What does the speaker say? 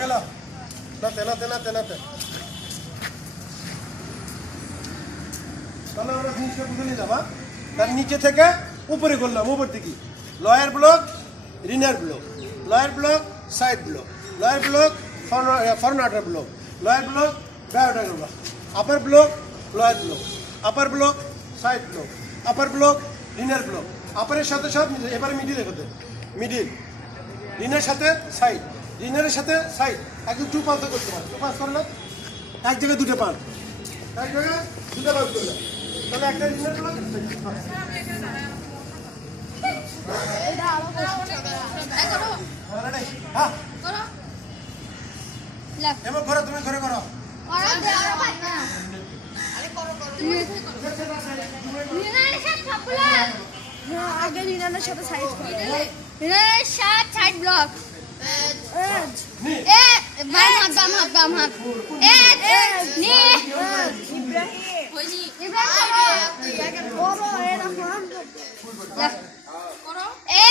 গেল নাতে নাতে নাতে নাতে তাহলে আমরা জিনিসটা বুঝে নিলাম। তার নিচে থেকে উপরে করলাম, উপর থেকে lower block, inner block, lower block, side block, lower block, front outer block, lower block, backward block, upper block, lower block, upper block, side block, upper block, inner block, আপারের সাথে সাথে এবারে মিডিলে করতে, মিডিল, রিনার সাথে সাইড, রিনারের সাথে side, একদম 2 পাঁচ করতে পারে, 2 পাঁচ করে না, এক জায়গায় 2টে পাঁচ, এক জায়গায় 2টে পাঁচ করলে তাহলে একটা রিনার ব্লক। এবার ঘরে তুমি ঘরে করো। আগে রিনানের সাথে সাইড রিনানের সাথে সাইড ব্লক এ বাম হাত বাম হাত বাম হাত এ নি ইব্রাহিম করো এ রাখো করো এ